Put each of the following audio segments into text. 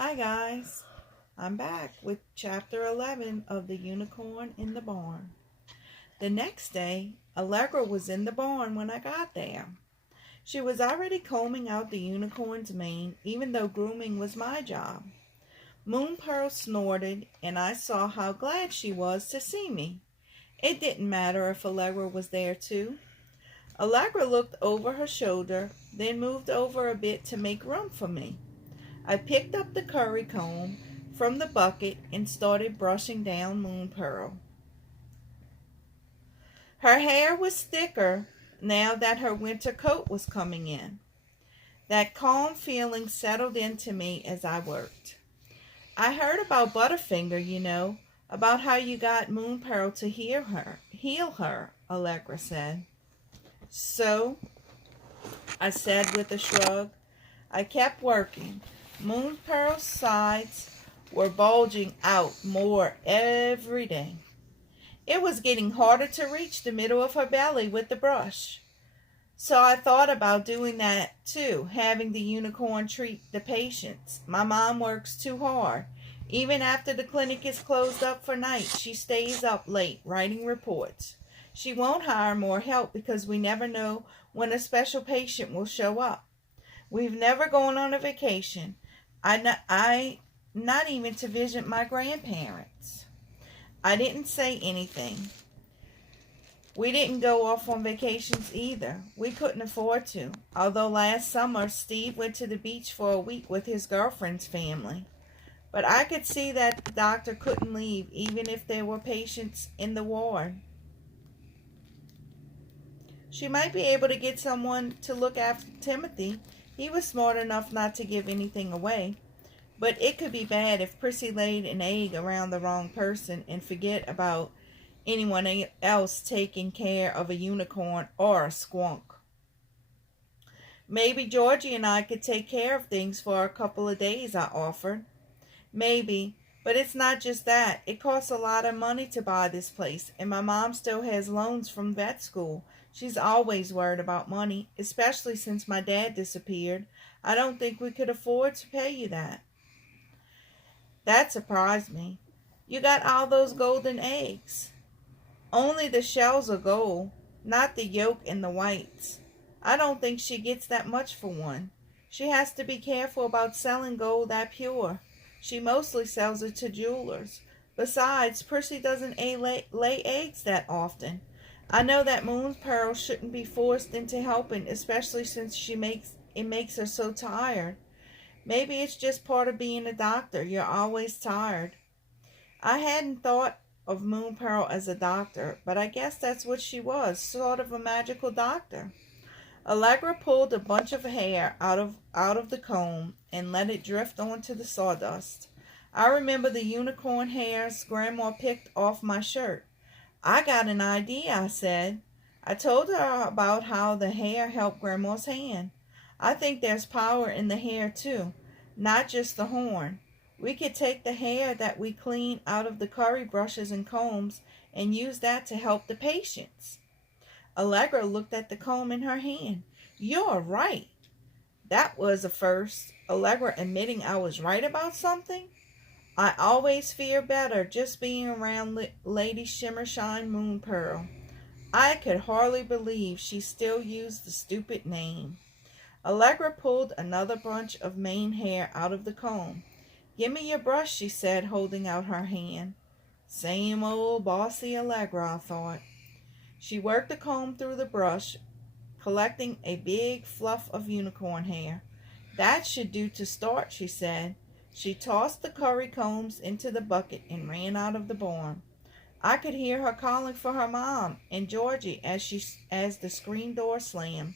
Hi guys, I'm back with chapter 11 of The Unicorn in the Barn. The next day, Allegra was in the barn when I got there. She was already combing out the unicorn's mane, even though grooming was my job. Moon Pearl snorted, and I saw how glad she was to see me. It didn't matter if Allegra was there too. Allegra looked over her shoulder, then moved over a bit to make room for me. I picked up the curry comb from the bucket and started brushing down Moon Pearl. Her hair was thicker now that her winter coat was coming in. That calm feeling settled into me as I worked. I heard about Butterfinger, about how you got Moon Pearl to heal her, Allegra said. So, I said with a shrug. I kept working. Moon Pearl's sides were bulging out more every day. It was getting harder to reach the middle of her belly with the brush. So I thought about doing that too, having the unicorn treat the patients. My mom works too hard. Even after the clinic is closed up for night, she stays up late writing reports. She won't hire more help because we never know when a special patient will show up. We've never gone on a vacation. I not even to visit my grandparents. I didn't say anything. We didn't go off on vacations either. We couldn't afford to. Although last summer Steve went to the beach for a week with his girlfriend's family. But I could see that the doctor couldn't leave even if there were patients in the ward. She might be able to get someone to look after Timothy. He was smart enough not to give anything away. But it could be bad if Prissy laid an egg around the wrong person and forget about anyone else taking care of a unicorn or a squonk. Maybe Georgie and I could take care of things for a couple of days, I offered. Maybe, but it's not just that. It costs a lot of money to buy this place, and my mom still has loans from vet school. She's always worried about money, especially since my dad disappeared. I don't think we could afford to pay you that. That surprised me. You got all those golden eggs. Only the shells are gold, not the yolk and the whites. I don't think she gets that much for one. She has to be careful about selling gold that pure. She mostly sells it to jewelers. Besides, Percy doesn't lay eggs that often. I know that Moon Pearl shouldn't be forced into helping, especially since it makes her so tired. Maybe it's just part of being a doctor. You're always tired. I hadn't thought of Moon Pearl as a doctor, but I guess that's what she was, sort of a magical doctor. Allegra pulled a bunch of hair out of the comb and let it drift onto the sawdust. I remember the unicorn hairs Grandma picked off my shirt. I got an idea, I said. I told her about how the hair helped Grandma's hand. I think there's power in the hair too, not just the horn. We could take the hair that we clean out of the curry brushes and combs and use that to help the patients. Allegra looked at the comb in her hand. You're right. That was a first. Allegra admitting I was right about something. I always feel better just being around Lady Shimmershine Moon Pearl. I could hardly believe she still used the stupid name. Allegra pulled another bunch of mane hair out of the comb. Give me your brush, she said, holding out her hand. Same old bossy Allegra, I thought. She worked the comb through the brush, collecting a big fluff of unicorn hair. That should do to start, she said. She tossed the curry combs into the bucket and ran out of the barn. I could hear her calling for her mom and Georgie as the screen door slammed.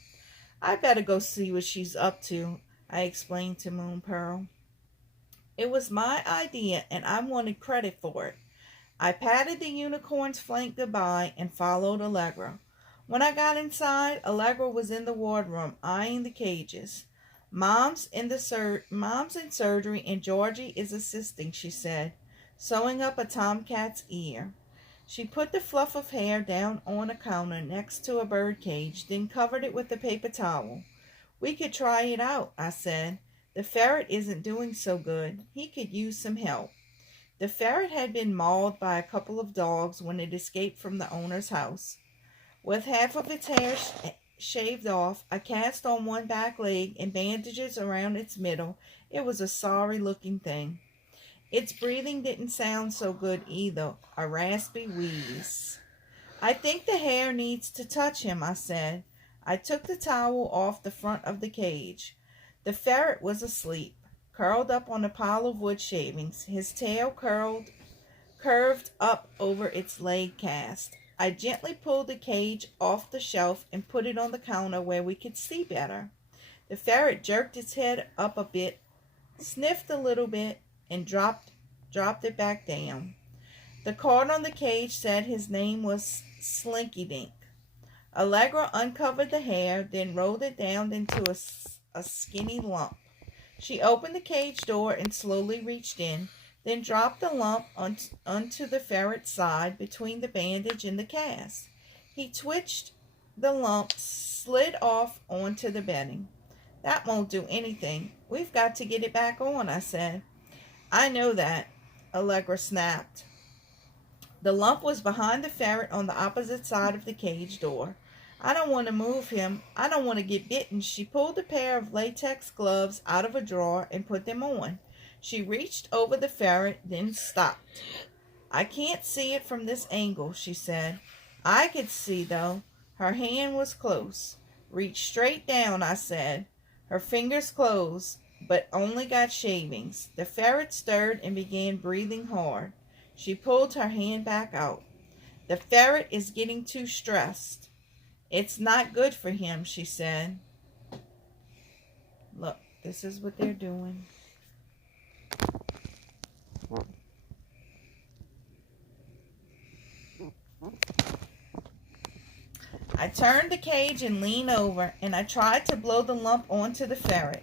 I better go see what she's up to, I explained to Moon Pearl. It was my idea and I wanted credit for it. I patted the unicorn's flank goodbye and followed Allegra. When I got inside, Allegra was in the wardroom, eyeing the cages. Mom's in surgery and Georgie is assisting, she said, sewing up a tomcat's ear. She put the fluff of hair down on a counter next to a bird cage, then covered it with a paper towel. We could try it out, I said. The ferret isn't doing so good. He could use some help. The ferret had been mauled by a couple of dogs when it escaped from the owner's house. With half of its hair shaved off, a cast on one back leg, and bandages around its middle, it was a sorry-looking thing. Its breathing didn't sound so good either, a raspy wheeze. I think the hair needs to touch him, I said. I took the towel off the front of the cage. The ferret was asleep, curled up on a pile of wood shavings, his tail curved up over its leg cast. I gently pulled the cage off the shelf and put it on the counter where we could see better. The ferret jerked its head up a bit, sniffed a little bit, and dropped it back down. The card on the cage said his name was Slinky Dink. Allegra uncovered the hair, then rolled it down into a skinny lump. She opened the cage door and slowly reached in, then dropped the lump onto the ferret's side between the bandage and the cast. He twitched the lump, slid off onto the bedding. That won't do anything. We've got to get it back on, I said. I know that, Allegra snapped. The lump was behind the ferret on the opposite side of the cage door. I don't want to move him. I don't want to get bitten. She pulled a pair of latex gloves out of a drawer and put them on. She reached over the ferret, then stopped. I can't see it from this angle, she said. I could see, though. Her hand was close. Reach straight down, I said. Her fingers closed, but only got shavings. The ferret stirred and began breathing hard. She pulled her hand back out. The ferret is getting too stressed. It's not good for him, she said. Look, this is what they're doing. I turned the cage and leaned over, and I tried to blow the lump onto the ferret.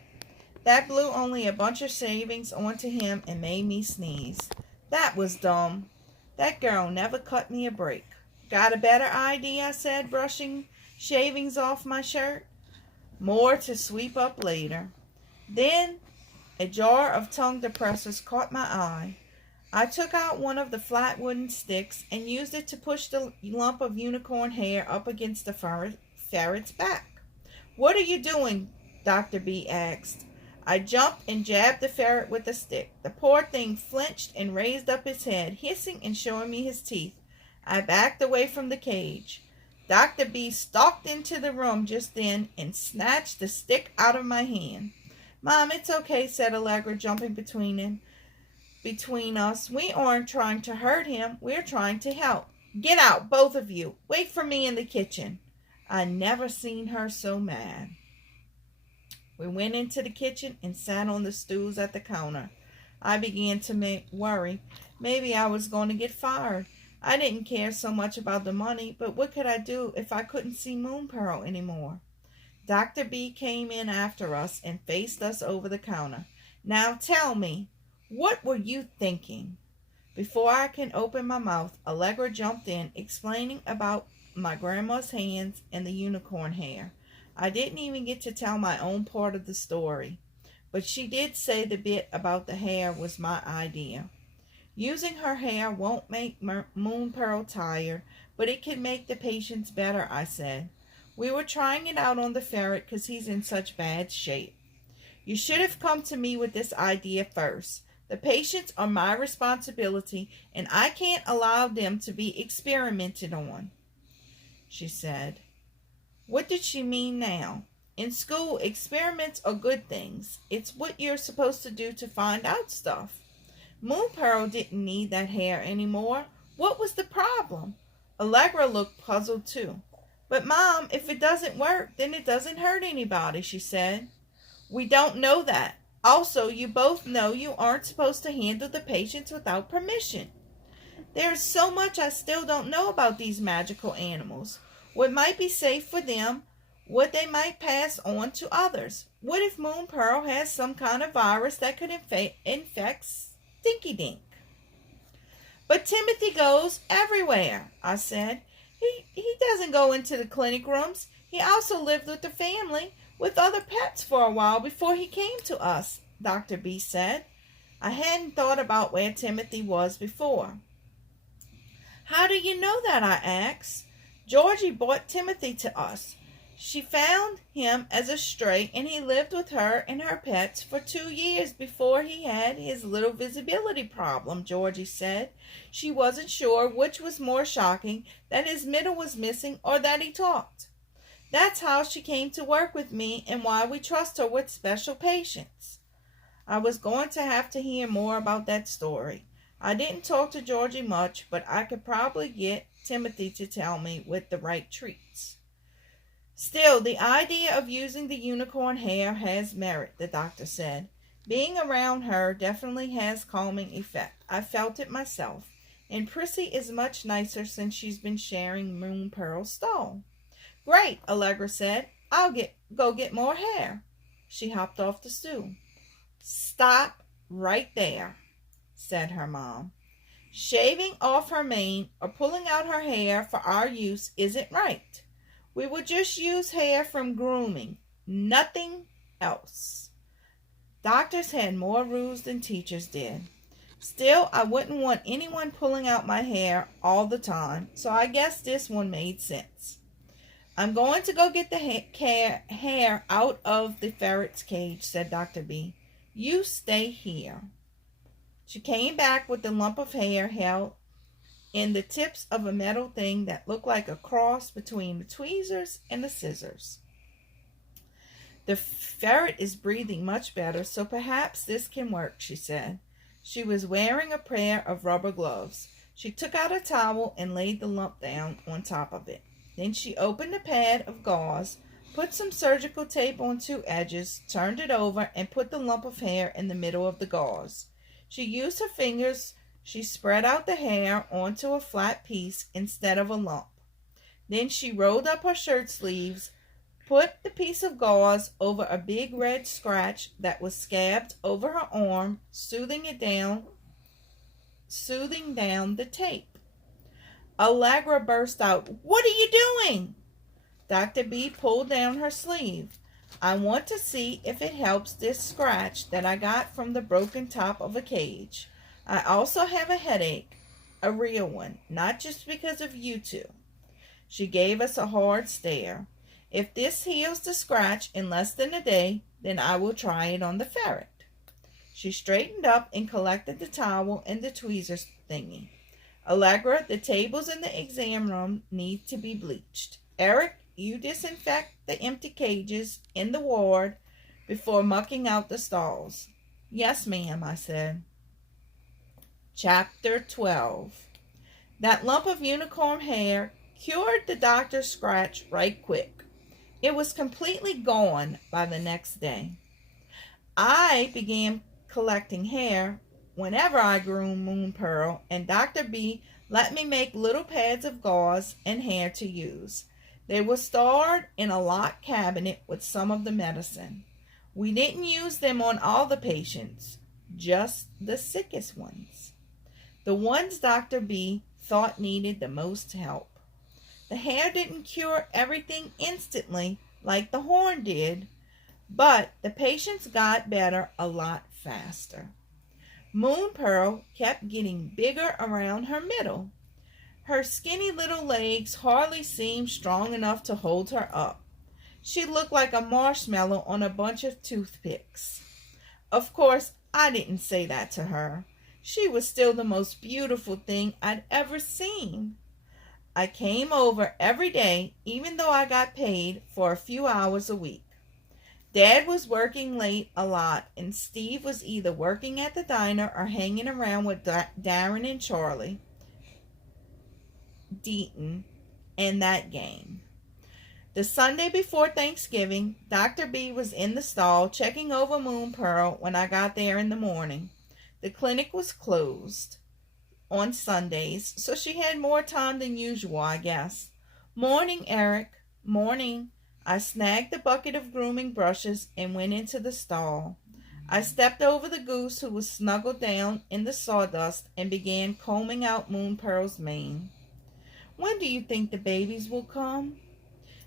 That blew only a bunch of shavings onto him and made me sneeze. That was dumb. That girl never cut me a break. Got a better idea, I said, brushing shavings off my shirt. More to sweep up later. Then a jar of tongue depressors caught my eye. I took out one of the flat wooden sticks and used it to push the lump of unicorn hair up against the ferret's back. What are you doing? Dr. B asked. I jumped and jabbed the ferret with the stick. The poor thing flinched and raised up its head, hissing and showing me his teeth. I backed away from the cage. Dr. B stalked into the room just then and snatched the stick out of my hand. Mom, it's okay, said Allegra, jumping between us. We aren't trying to hurt him. We're trying to help. Get out, both of you. Wait for me in the kitchen. I never seen her so mad. We went into the kitchen and sat on the stools at the counter. I began to worry. Maybe I was going to get fired. I didn't care so much about the money, but what could I do if I couldn't see Moon Pearl anymore? Dr. B came in after us and faced us over the counter. Now tell me, what were you thinking? Before I can open my mouth, Allegra jumped in, explaining about my grandma's hands and the unicorn hair. I didn't even get to tell my own part of the story, but she did say the bit about the hair was my idea. Using her hair won't make Moon Pearl tired, but it can make the patients better, I said. We were trying it out on the ferret because he's in such bad shape. You should have come to me with this idea first. The patients are my responsibility, and I can't allow them to be experimented on, she said. What did she mean now? In school, experiments are good things. It's what you're supposed to do to find out stuff. Moon Pearl didn't need that hair anymore. What was the problem? Allegra looked puzzled too. But Mom, if it doesn't work, then it doesn't hurt anybody, she said. We don't know that. Also, you both know you aren't supposed to handle the patients without permission. There's so much I still don't know about these magical animals. What might be safe for them, what they might pass on to others. What if Moon Pearl has some kind of virus that could infect Stinky Dink? But Timothy goes everywhere, I said. He doesn't go into the clinic rooms. He also lived with the family. with other pets for a while before he came to us, Dr. B said. I hadn't thought about where Timothy was before. How do you know that? I asked. Georgie brought Timothy to us. She found him as a stray, and he lived with her and her pets for 2 years before he had his little visibility problem, Georgie said. She wasn't sure which was more shocking, that his middle was missing or that he talked. That's how she came to work with me and why we trust her with special patients. I was going to have to hear more about that story. I didn't talk to Georgie much, but I could probably get Timothy to tell me with the right treats. Still, the idea of using the unicorn hair has merit, the doctor said. Being around her definitely has calming effect. I felt it myself. And Prissy is much nicer since she's been sharing Moon Pearl's stall. Great, Allegra said. I'll go get more hair. She hopped off the stool. Stop right there, said her mom. Shaving off her mane or pulling out her hair for our use isn't right. We will just use hair from grooming, nothing else. Doctors had more rules than teachers did. Still, I wouldn't want anyone pulling out my hair all the time, so I guess this one made sense. I'm going to go get the hair out of the ferret's cage, said Dr. B. You stay here. She came back with the lump of hair held in the tips of a metal thing that looked like a cross between the tweezers and the scissors. The ferret is breathing much better, so perhaps this can work, she said. She was wearing a pair of rubber gloves. She took out a towel and laid the lump down on top of it. Then she opened a pad of gauze, put some surgical tape on 2 edges, turned it over, and put the lump of hair in the middle of the gauze. She used her fingers. She spread out the hair onto a flat piece instead of a lump. Then she rolled up her shirt sleeves, put the piece of gauze over a big red scratch that was scabbed over her arm, soothing down the tape. Allegra burst out, "What are you doing?" Dr. B pulled down her sleeve. "I want to see if it helps this scratch that I got from the broken top of a cage. I also have a headache, a real one, not just because of you two." She gave us a hard stare. "If this heals the scratch in less than a day, then I will try it on the ferret." She straightened up and collected the towel and the tweezers thingy. "Allegra, the tables in the exam room need to be bleached. Eric, you disinfect the empty cages in the ward before mucking out the stalls." "Yes, ma'am," I said. Chapter 12. That lump of unicorn hair cured the doctor's scratch right quick. It was completely gone by the next day. I began collecting hair whenever I groomed Moon Pearl, and Dr. B let me make little pads of gauze and hair to use. They were stored in a locked cabinet with some of the medicine. We didn't use them on all the patients, just the sickest ones. The ones Dr. B thought needed the most help. The hair didn't cure everything instantly like the horn did, but the patients got better a lot faster. Moon Pearl kept getting bigger around her middle. Her skinny little legs hardly seemed strong enough to hold her up. She looked like a marshmallow on a bunch of toothpicks. Of course, I didn't say that to her. She was still the most beautiful thing I'd ever seen. I came over every day, even though I got paid for a few hours a week. Dad was working late a lot, and Steve was either working at the diner or hanging around with Darren and Charlie Deaton and that gang. The Sunday before Thanksgiving, Dr. B was in the stall checking over Moon Pearl when I got there in the morning. The clinic was closed on Sundays, so she had more time than usual, I guess. "Morning, Eric." "Morning." I snagged the bucket of grooming brushes and went into the stall. I stepped over the goose who was snuggled down in the sawdust and began combing out Moon Pearl's mane. "When do you think the babies will come?"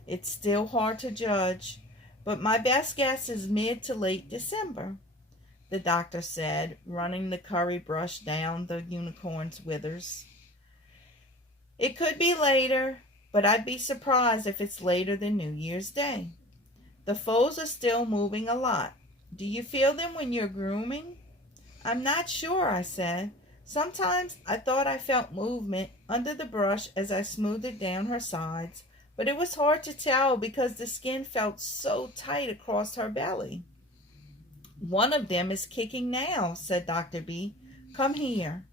"It's still hard to judge. but my best guess is mid to late December, the doctor said, running the curry brush down the unicorn's withers. It could be later, but I'd be surprised if it's later than New Year's Day. The foals are still moving a lot. Do you feel them when you're grooming? I'm not sure, I said. Sometimes I thought I felt movement under the brush as I smoothed it down her sides, but it was hard to tell because the skin felt so tight across her belly. One of them is kicking now, said Dr. B. Come here.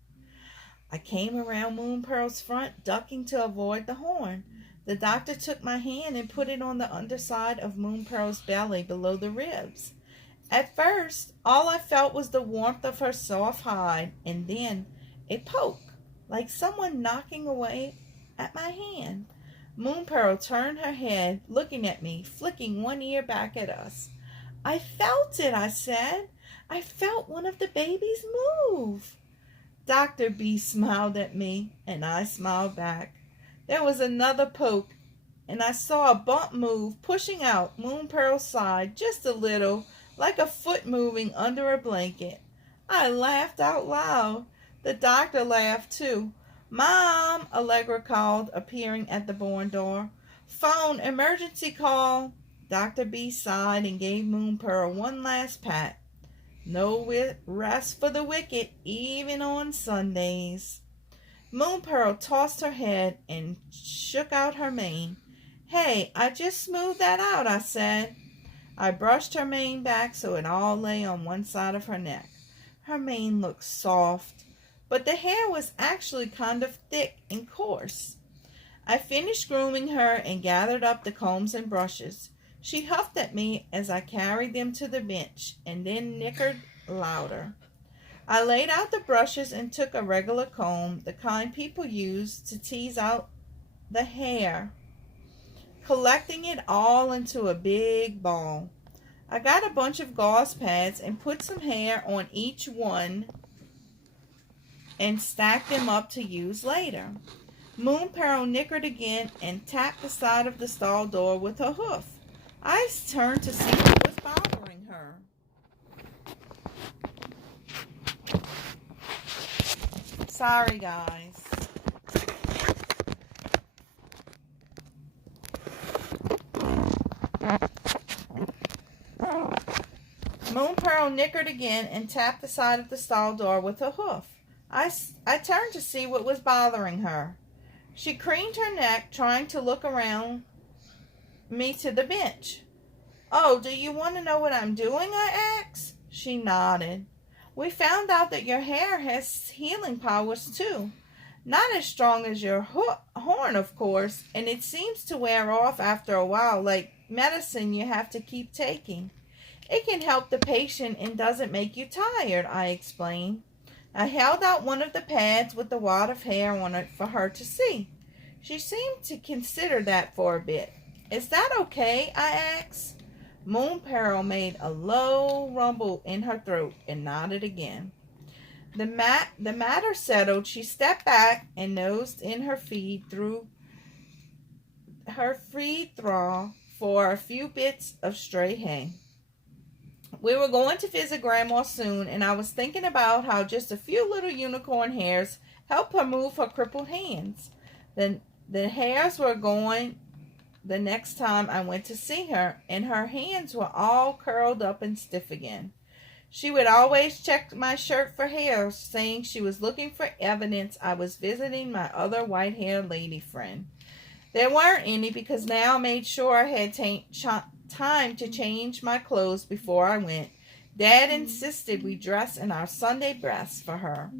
I came around Moon Pearl's front, ducking to avoid the horn. The doctor took my hand and put it on the underside of Moon Pearl's belly below the ribs. At first, all I felt was the warmth of her soft hide, and then a poke, like someone knocking away at my hand. Moon Pearl turned her head, looking at me, flicking one ear back at us. I felt it, I said. I felt one of the babies move. Dr. B smiled at me, and I smiled back. There was another poke, and I saw a bump move, pushing out Moon Pearl's side just a little, like a foot moving under a blanket. I laughed out loud. The doctor laughed too. Mom, Allegra called, appearing at the barn door. Phone, emergency call. Dr. B sighed and gave Moon Pearl one last pat. No rest for the wicked, even on Sundays. Moon Pearl tossed her head and shook out her mane. Hey, I just smoothed that out, I said. I brushed her mane back so it all lay on one side of her neck. Her mane looked soft, but the hair was actually kind of thick and coarse. I finished grooming her and gathered up the combs and brushes. She huffed at me as I carried them to the bench and then nickered louder. I laid out the brushes and took a regular comb, the kind people use to tease out the hair, collecting it all into a big ball. I got a bunch of gauze pads and put some hair on each one and stacked them up to use later. Moon Pearl nickered again and tapped the side of the stall door with her hoof. I turned to see what was bothering her. Sorry, guys. Moon Pearl nickered again and tapped the side of the stall door with her hoof. I turned to see what was bothering her. She craned her neck, trying to look around me to the bench. Oh, do you want to know what I'm doing? I asked. She nodded. We found out that your hair has healing powers too. Not as strong as your horn, of course, and it seems to wear off after a while, like medicine you have to keep taking. It can help the patient and doesn't make you tired, I explained. I held out one of the pads with the wad of hair on it for her to see. She seemed to consider that for a bit. Is that okay? I asked. Moon Pearl made a low rumble in her throat and nodded again. The matter settled, she stepped back and nosed in her feed through her feed trough for a few bits of stray hay. We were going to visit Grandma soon, and I was thinking about how just a few little unicorn hairs help her move her crippled hands. Then the hairs were going the next time I went to see her, and her hands were all curled up and stiff again. She would always check my shirt for hairs, saying she was looking for evidence I was visiting my other white-haired lady friend. There weren't any because now I made sure I had time to change my clothes before I went. Dad insisted we dress in our Sunday best for her.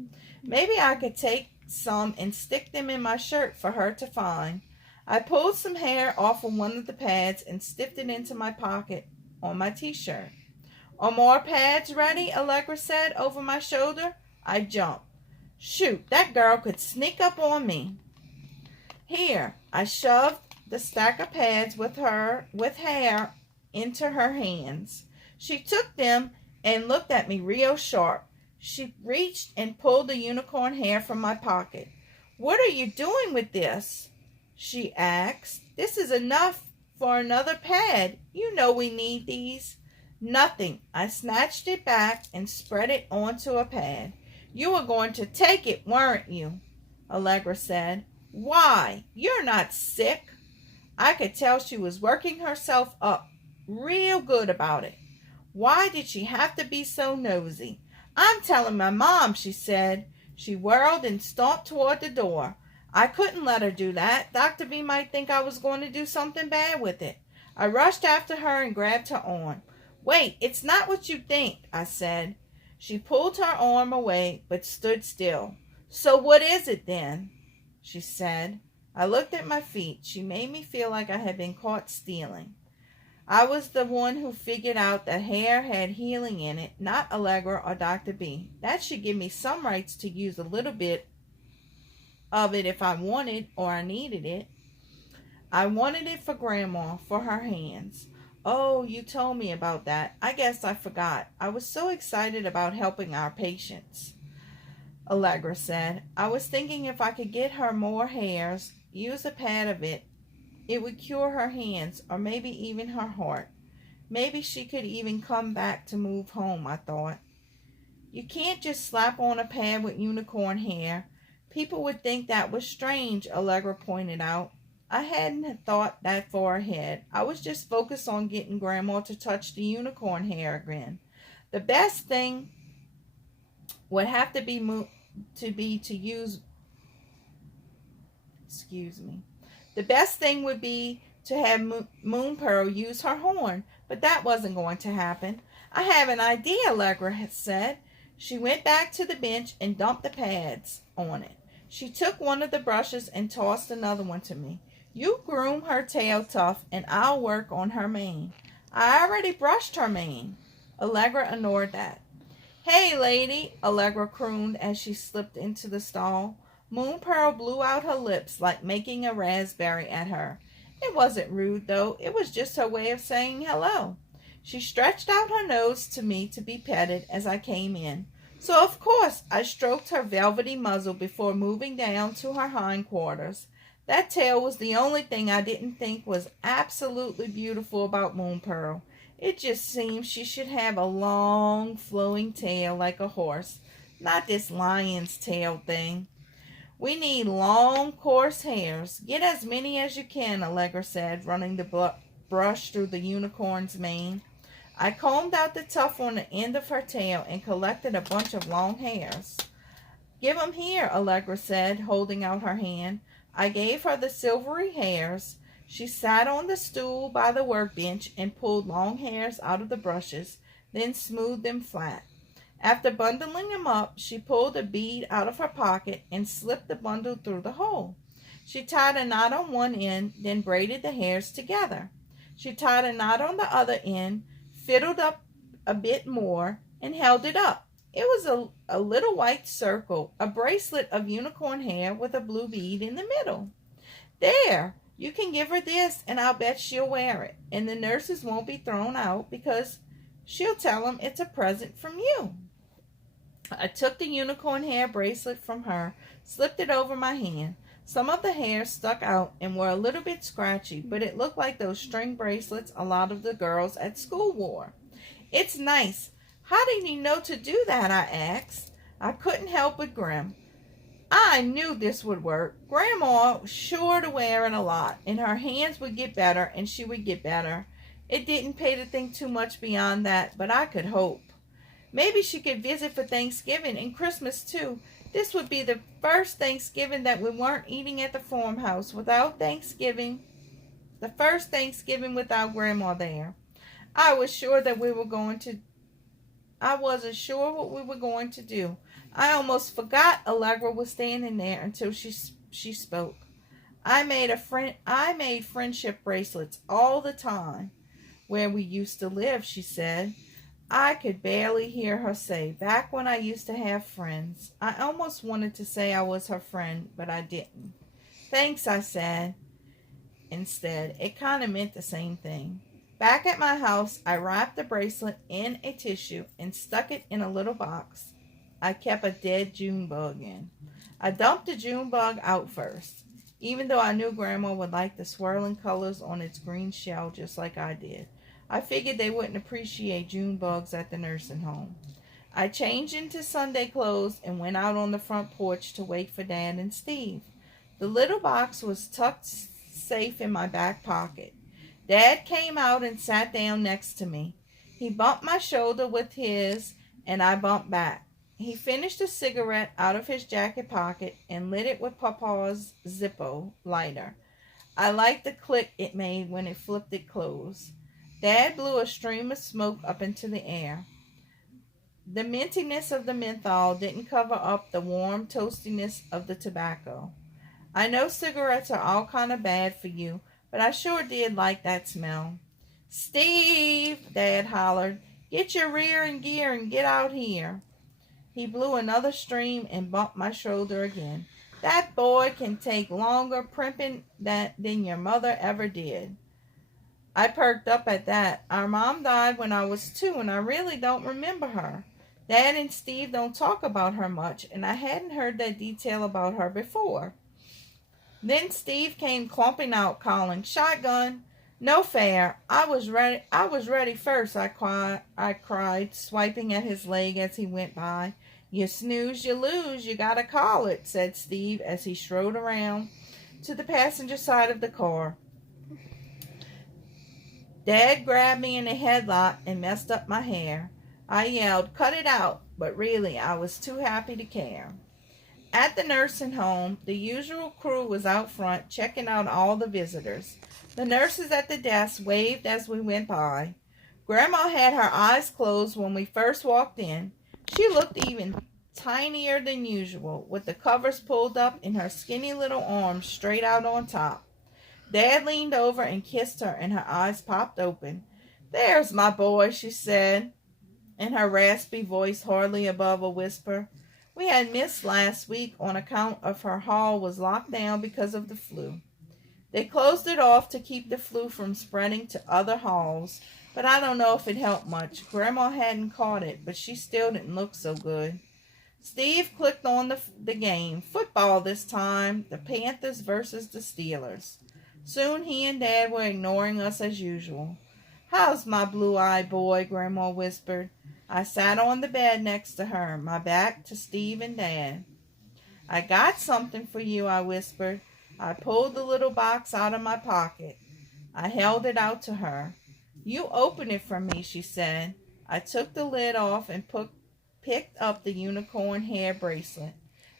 Maybe I could take some and stick them in my shirt for her to find. I pulled some hair off of one of the pads and stuffed it into my pocket on my t-shirt. Are more pads ready? Allegra said over my shoulder. I jumped. Shoot, that girl could sneak up on me. Here, I shoved the stack of pads with hair into her hands. She took them and looked at me real sharp. She reached and pulled the unicorn hair from my pocket. What are you doing with this? She asked. This is enough For another pad. You know we need these. Nothing. I snatched it back and spread it onto a pad. You were going to take it, weren't you? Allegra said. Why? You're not sick. I could tell she was working herself up real good about it. Why did she have to be so nosy? I'm telling my mom, she said. She whirled and stomped toward the door. I couldn't let her do that. Dr. B might think I was going to do something bad with it. I rushed after her and grabbed her arm. Wait, it's not what you think, I said. She pulled her arm away, but stood still. So what is it then? She said. I looked at my feet. She made me feel like I had been caught stealing. I was the one who figured out that hair had healing in it, not Allegra or Dr. B. That should give me some rights to use a little bit of it if I wanted or I needed it. I wanted it for Grandma, for her hands. Oh, you told me about that. I guess I forgot. I was so excited about helping our patients, Allegra said. I was thinking if I could get her more hairs, use a pad of it, it would cure her hands or maybe even her heart. Maybe she could even come back to move home, I thought. You can't just slap on a pad with unicorn hair. People would think that was strange, Allegra pointed out. I hadn't thought that far ahead. I was just focused on getting Grandma to touch the unicorn hair again. The best thing would have to be to use. Excuse me. The best thing would be to have Moon Pearl use her horn, but that wasn't going to happen. I have an idea, Allegra had said. She went back to the bench and dumped the pads on it. She took one of the brushes and tossed another one to me. You groom her tail tough, and I'll work on her mane. I already brushed her mane. Allegra ignored that. Hey, lady, Allegra crooned as she slipped into the stall. Moon Pearl blew out her lips like making a raspberry at her. It wasn't rude, though. It was just her way of saying hello. She stretched out her nose to me to be petted as I came in. So, of course, I stroked her velvety muzzle before moving down to her hindquarters. That tail was the only thing I didn't think was absolutely beautiful about Moon Pearl. It just seemed she should have a long, flowing tail like a horse, not this lion's tail thing. We need long, coarse hairs. Get as many as you can, Allegra said, running the brush through the unicorn's mane. I combed out the tuft on the end of her tail and collected a bunch of long hairs. Give 'em here, Allegra said, holding out her hand. I gave her the silvery hairs. She sat on the stool by the workbench and pulled long hairs out of the brushes, then smoothed them flat. After bundling them up, she pulled a bead out of her pocket and slipped the bundle through the hole. She tied a knot on one end, then braided the hairs together. She tied a knot on the other end, fiddled up a bit more, and held it up. It was a little white circle, a bracelet of unicorn hair with a blue bead in the middle. There, you can give her this, and I'll bet she'll wear it, and the nurses won't be thrown out because she'll tell them it's a present from you. I took the unicorn hair bracelet from her, slipped it over my hand. Some of the hairs stuck out and were a little bit scratchy, but it looked like those string bracelets a lot of the girls at school wore. It's nice. How did you know to do that? I asked. I couldn't help but grin. I knew this would work. Grandma was sure to wear it a lot, and her hands would get better, and she would get better. It didn't pay to think too much beyond that, but I could hope. Maybe she could visit for Thanksgiving and Christmas, too. This would be the first Thanksgiving that we weren't eating at the farmhouse without Thanksgiving. The first Thanksgiving without Grandma there. I wasn't sure what we were going to do. I almost forgot Allegra was standing there until she spoke. I made friendship bracelets all the time where we used to live, she said. I could barely hear her say, back when I used to have friends. I almost wanted to say I was her friend, but I didn't. Thanks, I said. Instead, it kind of meant the same thing. Back at my house, I wrapped the bracelet in a tissue and stuck it in a little box I kept a dead June bug in. I dumped the June bug out first. even though I knew Grandma would like the swirling colors on its green shell just like I did. I figured they wouldn't appreciate June bugs at the nursing home. I changed into Sunday clothes and went out on the front porch to wait for Dad and Steve. The little box was tucked safe in my back pocket. Dad came out and sat down next to me. He bumped my shoulder with his, and I bumped back. He finished a cigarette out of his jacket pocket and lit it with Papa's Zippo lighter. I liked the click it made when it flipped it closed. Dad blew a stream of smoke up into the air. The mintiness of the menthol didn't cover up the warm toastiness of the tobacco. I know cigarettes are all kind of bad for you, but I sure did like that smell. "Steve," Dad hollered, "get your rear in gear and get out here." He blew another stream and bumped my shoulder again. "That boy can take longer primping than your mother ever did." I perked up at that. Our mom died when I was 2, and I really don't remember her. Dad and Steve don't talk about her much, and I hadn't heard that detail about her before. Then Steve came clumping out, calling, "Shotgun!" "No fair. I was ready first," I cried, swiping at his leg as he went by. "You snooze, you lose. You gotta call it," said Steve as he strode around to the passenger side of the car. Dad grabbed me in a headlock and messed up my hair. I yelled, "Cut it out," but really I was too happy to care. At the nursing home, the usual crew was out front checking out all the visitors. The nurses at the desk waved as we went by. Grandma had her eyes closed when we first walked in. She looked even tinier than usual, with the covers pulled up and her skinny little arms straight out on top. Dad leaned over and kissed her, and her eyes popped open. "There's my boy," she said, in her raspy voice hardly above a whisper. We had missed last week on account of her hall was locked down because of the flu. They closed it off to keep the flu from spreading to other halls, but I don't know if it helped much. Grandma hadn't caught it, but she still didn't look so good. Steve clicked on the game. Football this time, the Panthers versus the Steelers. Soon he and Dad were ignoring us as usual. "How's my blue-eyed boy?" Grandma whispered. I sat on the bed next to her, my back to Steve and Dad. "I got something for you," I whispered. I pulled the little box out of my pocket. I held it out to her. "You open it for me," she said. I took the lid off and picked up the unicorn hair bracelet.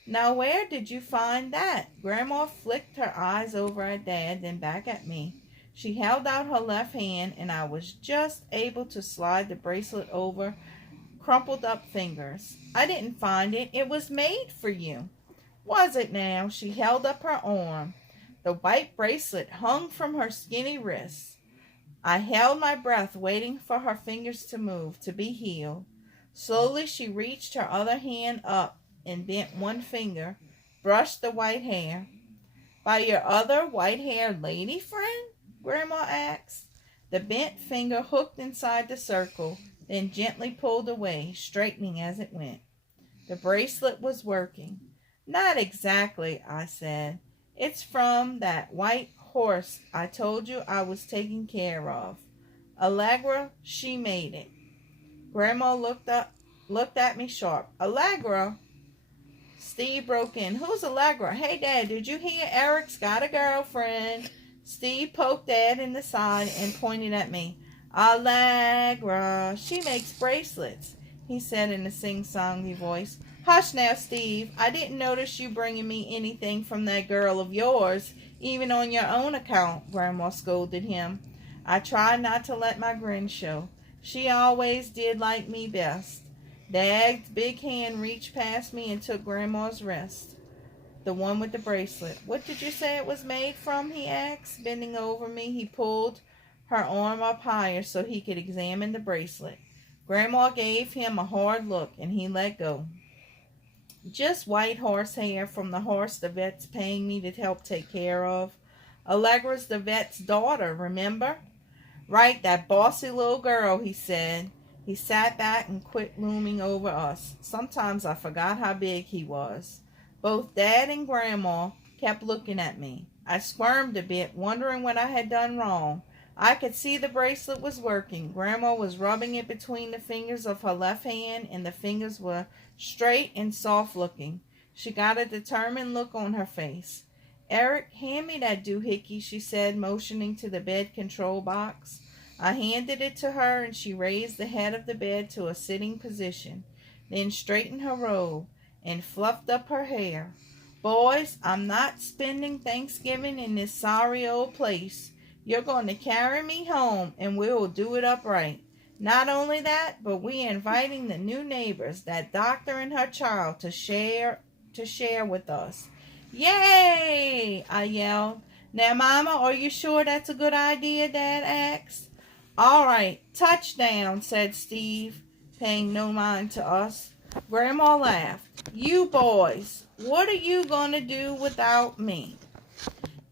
"Now where did you find that?" Grandma flicked her eyes over at Dad, then back at me. She held out her left hand, and I was just able to slide the bracelet over crumpled up fingers. "I didn't find it. It was made for you." "Was it now?" She held up her arm. The white bracelet hung from her skinny wrist. I held my breath, waiting for her fingers to move, to be healed. Slowly she reached her other hand up and bent one finger, brushed the white hair. "By your other white-haired lady friend?" Grandma asked. The bent finger hooked inside the circle, then gently pulled away, straightening as it went. The bracelet was working. "Not exactly," I said. "It's from that white horse I told you I was taking care of. Allegra, she made it." Grandma looked at me sharp. "Allegra?" Steve broke in. "Who's Allegra? Hey, Dad, did you hear Eric's got a girlfriend?" Steve poked Dad in the side and pointed at me. "Allegra, she makes bracelets," he said in a sing-songy voice. "Hush now, Steve. I didn't notice you bringing me anything from that girl of yours, even on your own account," Grandma scolded him. I tried not to let my grin show. She always did like me best. Dad's big hand reached past me and took Grandma's wrist, the one with the bracelet. "What did you say it was made from?" he asked. Bending over me, he pulled her arm up higher so he could examine the bracelet. Grandma gave him a hard look, and he let go. "Just white horsehair from the horse the vet's paying me to help take care of. Allegra's the vet's daughter, remember?" "Right, that bossy little girl," he said. He sat back and quit looming over us. Sometimes I forgot how big he was. Both Dad and Grandma kept looking at me. I squirmed a bit, wondering what I had done wrong. I could see the bracelet was working. Grandma was rubbing it between the fingers of her left hand, and the fingers were straight and soft looking. She got a determined look on her face. Eric, hand me that doohickey, she said, motioning to the bed control box. I handed it to her, and she raised the head of the bed to a sitting position, then straightened her robe and fluffed up her hair. Boys, I'm not spending Thanksgiving in this sorry old place. You're going to carry me home, and we will do it up right. Not only that, but we're inviting the new neighbors, that doctor and her child, to share with us. Yay! I yelled. Now, Mama, are you sure that's a good idea? Dad asked. All right, touchdown, said Steve, paying no mind to us. Grandma laughed. You boys, what are you going to do without me?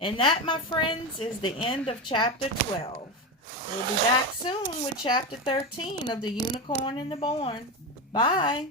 And that, my friends, is the end of chapter 12. We'll be back soon with chapter 13 of The Unicorn and the Barn. Bye.